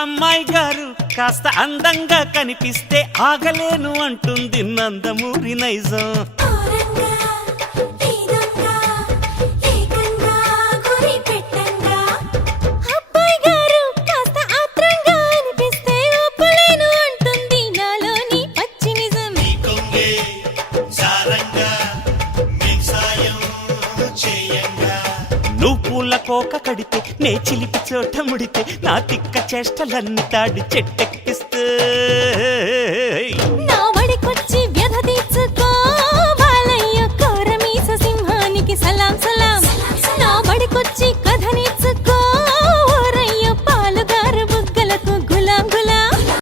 అమ్మాయి గారు కాస్త అందంగా కనిపిస్తే ఆగలేను అంటుంది నందమూరి నైజం. సారంగా నువ్వు పూల కోక కడితే నే చిలిపి చోట ముడితే నా తిక్క చేష్టలన్నీ తాడి చెట్టెక్కిస్తే. నా